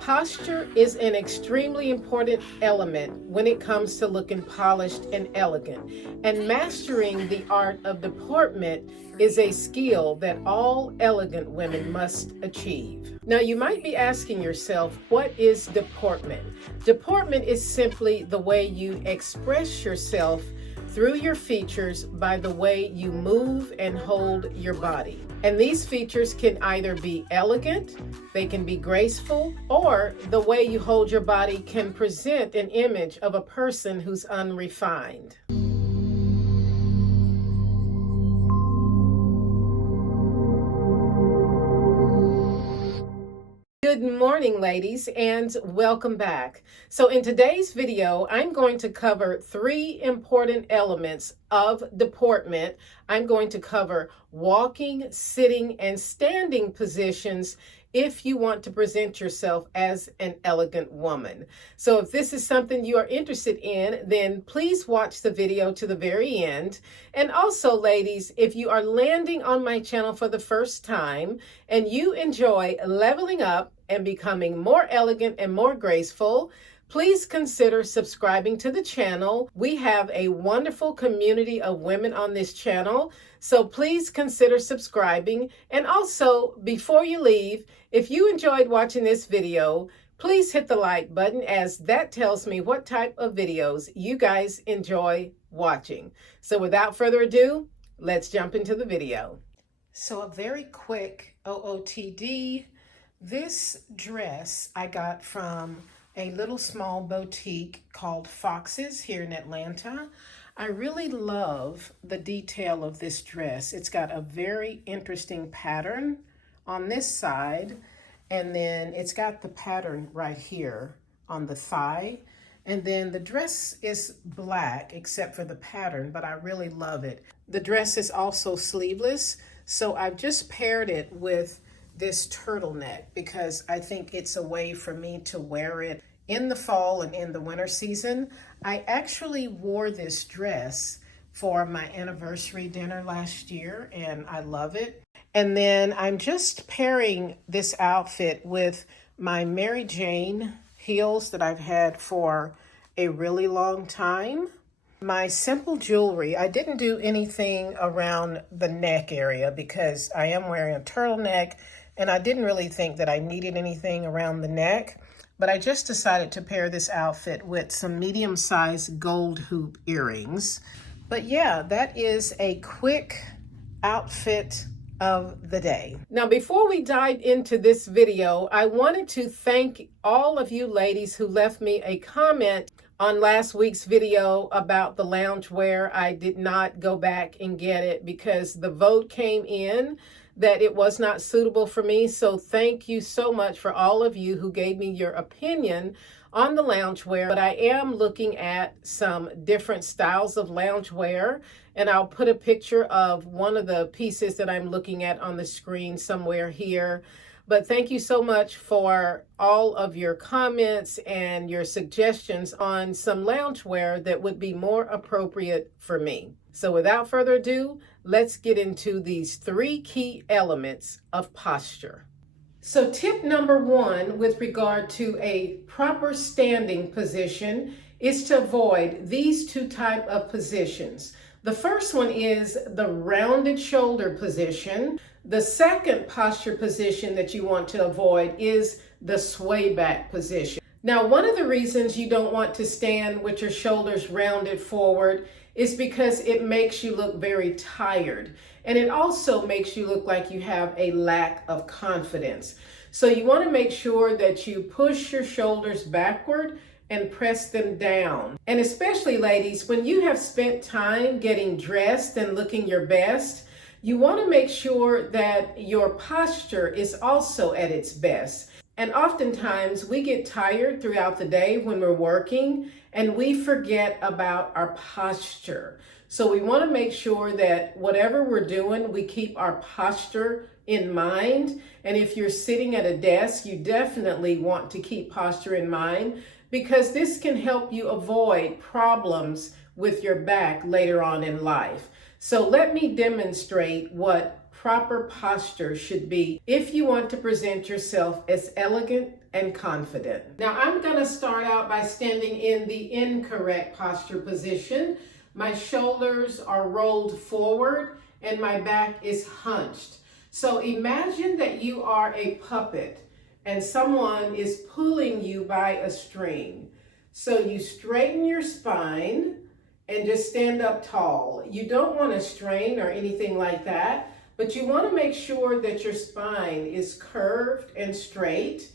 Posture is an extremely important element when it comes to looking polished and elegant, and mastering the art of deportment is a skill that all elegant women must achieve. Now, you might be asking yourself, what is deportment? Deportment is simply the way you express yourself through your features by the way you move and hold your body. And these features can either be elegant, they can be graceful, or the way you hold your body can present an image of a person who's unrefined. Good morning, ladies, and welcome back. So in today's video, I'm going to cover 3 important elements of deportment. I'm going to cover walking, sitting, and standing positions if you want to present yourself as an elegant woman. So if this is something you are interested in, then please watch the video to the very end. And also, ladies, if you are landing on my channel for the first time and you enjoy leveling up and becoming more elegant and more graceful, please consider subscribing to the channel. We have a wonderful community of women on this channel, so please consider subscribing. And also, before you leave, if you enjoyed watching this video, please hit the like button, as that tells me what type of videos you guys enjoy watching. So without further ado, let's jump into the video. So a very quick OOTD. This dress I got from a little small boutique called Foxes here in Atlanta. I really love the detail of this dress. It's got a very interesting pattern on this side, and then it's got the pattern right here on the thigh. And then the dress is black except for the pattern, but I really love it. The dress is also sleeveless, so I've just paired it with this turtleneck because I think it's a way for me to wear it in the fall and in the winter season. I actually wore this dress for my anniversary dinner last year, and I love it. And then I'm just pairing this outfit with my Mary Jane heels that I've had for a really long time. My simple jewelry, I didn't do anything around the neck area because I am wearing a turtleneck, and I didn't really think that I needed anything around the neck. But I just decided to pair this outfit with some medium-sized gold hoop earrings. But yeah, that is a quick outfit of the day. Now, before we dive into this video, I wanted to thank all of you ladies who left me a comment on last week's video about the loungewear. I did not go back and get it because the vote came in that it was not suitable for me. So thank you so much for all of you who gave me your opinion on the loungewear. But I am looking at some different styles of loungewear, and I'll put a picture of one of the pieces that I'm looking at on the screen somewhere here. But thank you so much for all of your comments and your suggestions on some loungewear that would be more appropriate for me. So without further ado, let's get into these 3 key elements of posture. So tip number 1 with regard to a proper standing position is to avoid these 2 types of positions. The first one is the rounded shoulder position. The second posture position that you want to avoid is the sway back position. Now, one of the reasons you don't want to stand with your shoulders rounded forward is because it makes you look very tired. And it also makes you look like you have a lack of confidence. So you want to make sure that you push your shoulders backward and press them down. And especially, ladies, when you have spent time getting dressed and looking your best, you want to make sure that your posture is also at its best. And oftentimes we get tired throughout the day when we're working and we forget about our posture. So we want to make sure that whatever we're doing, we keep our posture in mind. And if you're sitting at a desk, you definitely want to keep posture in mind, because this can help you avoid problems with your back later on in life. So let me demonstrate what proper posture should be if you want to present yourself as elegant and confident. Now I'm going to start out by standing in the incorrect posture position. My shoulders are rolled forward and my back is hunched. So imagine that you are a puppet and someone is pulling you by a string. So you straighten your spine and just stand up tall. You don't want to strain or anything like that, but you want to make sure that your spine is curved and straight.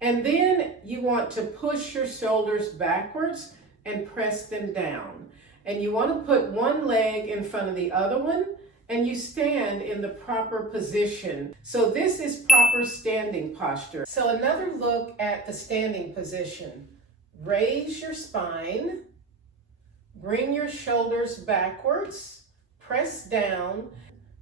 And then you want to push your shoulders backwards and press them down. And you want to put one leg in front of the other one, and you stand in the proper position. So this is proper standing posture. So another look at the standing position. Raise your spine, bring your shoulders backwards, press down,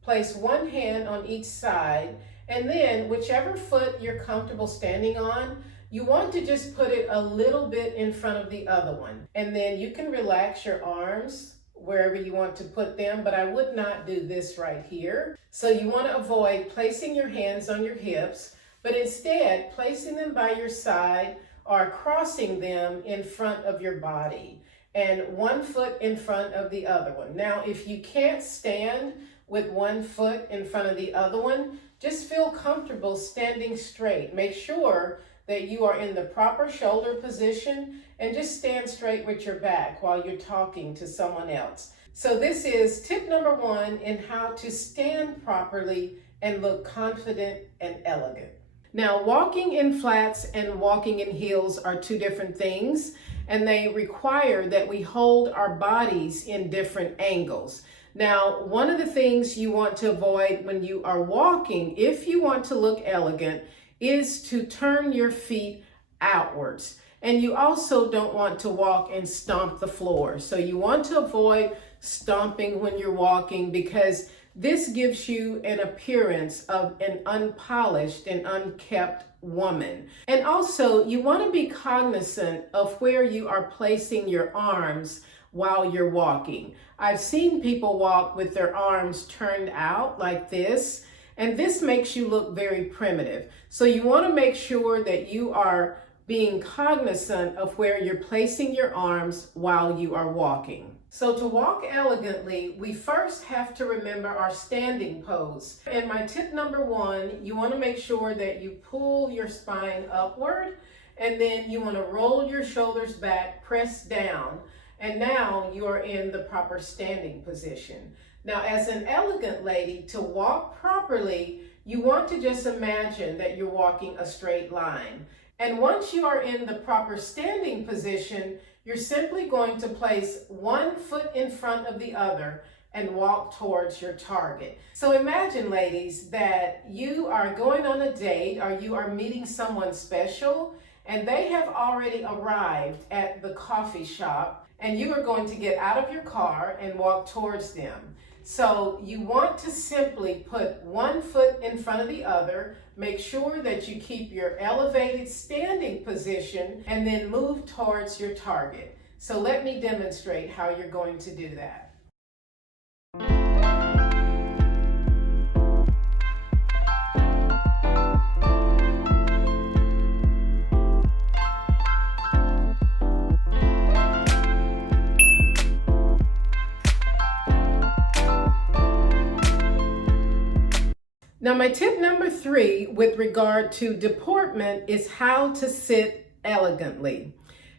place one hand on each side, and then whichever foot you're comfortable standing on, you want to just put it a little bit in front of the other one. And then you can relax your arms wherever you want to put them, but I would not do this right here. So you want to avoid placing your hands on your hips, but instead placing them by your side or crossing them in front of your body and one foot in front of the other one. Now, if you can't stand with one foot in front of the other one, just feel comfortable standing straight. Make sure that you are in the proper shoulder position and just stand straight with your back while you're talking to someone else. So this is tip number 1 in how to stand properly and look confident and elegant. Now, walking in flats and walking in heels are two different things, and they require that we hold our bodies in different angles. Now, one of the things you want to avoid when you are walking, if you want to look elegant, is to turn your feet outwards. And you also don't want to walk and stomp the floor. So you want to avoid stomping when you're walking, because this gives you an appearance of an unpolished and unkept woman. And also, you want to be cognizant of where you are placing your arms while you're walking. I've seen people walk with their arms turned out like this, and this makes you look very primitive. So you want to make sure that you are being cognizant of where you're placing your arms while you are walking. So to walk elegantly, we first have to remember our standing pose. And my tip number 1, you want to make sure that you pull your spine upward, and then you want to roll your shoulders back, press down, and now you are in the proper standing position. Now, as an elegant lady, to walk properly, you want to just imagine that you're walking a straight line. And once you are in the proper standing position, you're simply going to place one foot in front of the other and walk towards your target. So imagine, ladies, that you are going on a date or you are meeting someone special and they have already arrived at the coffee shop, and you are going to get out of your car and walk towards them. So you want to simply put one foot in front of the other, make sure that you keep your elevated standing position, and then move towards your target. So let me demonstrate how you're going to do that. Now, my tip number 3 with regard to deportment is how to sit elegantly.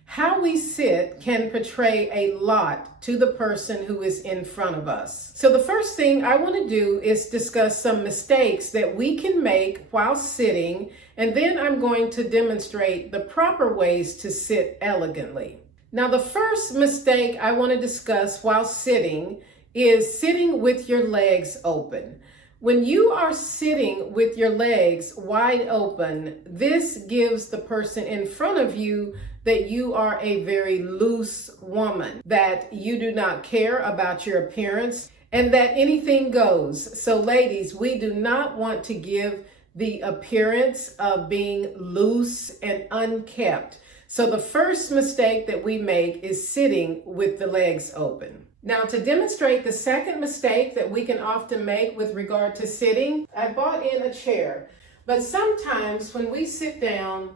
How we sit can portray a lot to the person who is in front of us. So the first thing I want to do is discuss some mistakes that we can make while sitting, and then I'm going to demonstrate the proper ways to sit elegantly. Now, the first mistake I want to discuss while sitting is sitting with your legs open. When you are sitting with your legs wide open, this gives the person in front of you that you are a very loose woman, that you do not care about your appearance, and that anything goes. So ladies, we do not want to give the appearance of being loose and unkept. So the first mistake that we make is sitting with the legs open. Now, to demonstrate the second mistake that we can often make with regard to sitting, I bought in a chair. But sometimes when we sit down,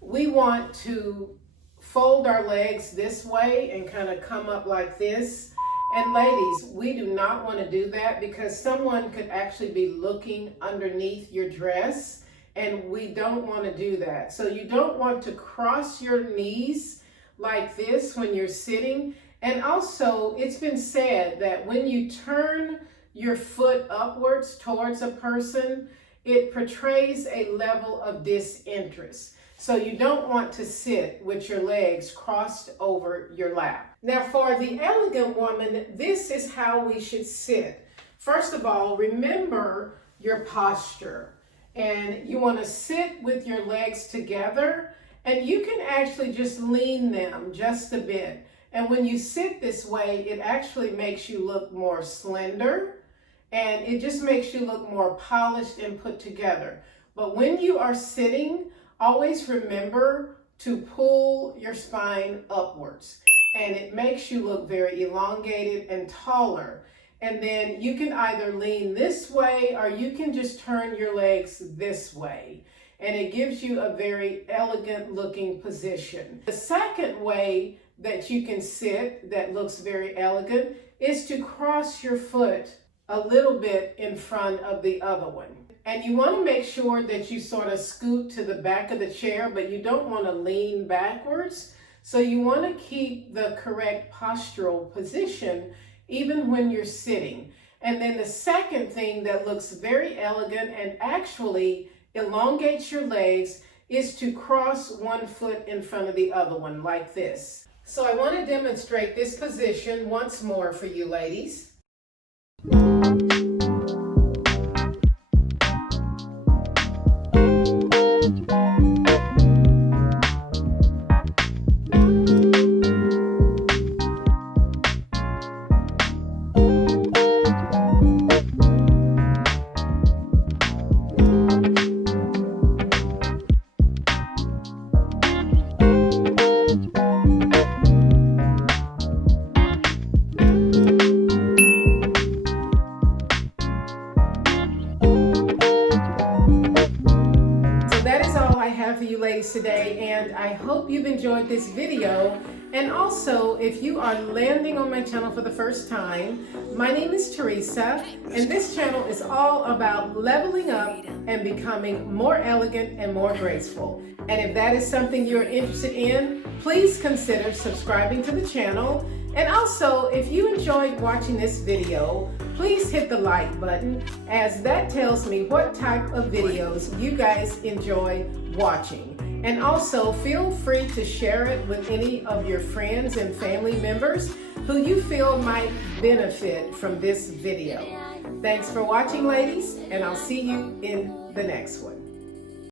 we want to fold our legs this way and kind of come up like this. And ladies, we do not want to do that because someone could actually be looking underneath your dress, and we don't want to do that. So you don't want to cross your knees like this when you're sitting. And also, it's been said that when you turn your foot upwards towards a person, it portrays a level of disinterest. So you don't want to sit with your legs crossed over your lap. Now, for the elegant woman, this is how we should sit. First of all, remember your posture. And you want to sit with your legs together, and you can actually just lean them just a bit. And when you sit this way, it actually makes you look more slender, and it just makes you look more polished and put together. But when you are sitting, always remember to pull your spine upwards, and it makes you look very elongated and taller. And then you can either lean this way or you can just turn your legs this way. And it gives you a very elegant looking position. The second way that you can sit that looks very elegant is to cross your foot a little bit in front of the other one. And you want to make sure that you sort of scoot to the back of the chair, but you don't want to lean backwards. So you want to keep the correct postural position even when you're sitting. And then the second thing that looks very elegant and actually elongates your legs is to cross one foot in front of the other one like this. So I want to demonstrate this position once more for you ladies. For you ladies today, and I hope you've enjoyed this video. And also, if you are landing on my channel for the first time, my name is Teresa, and this channel is all about leveling up and becoming more elegant and more graceful. And if that is something you're interested in, please consider subscribing to the channel. And also, if you enjoyed watching this video, please hit the like button, as that tells me what type of videos you guys enjoy watching. And also, feel free to share it with any of your friends and family members who you feel might benefit from this video. Thanks for watching, ladies, and I'll see you in the next one.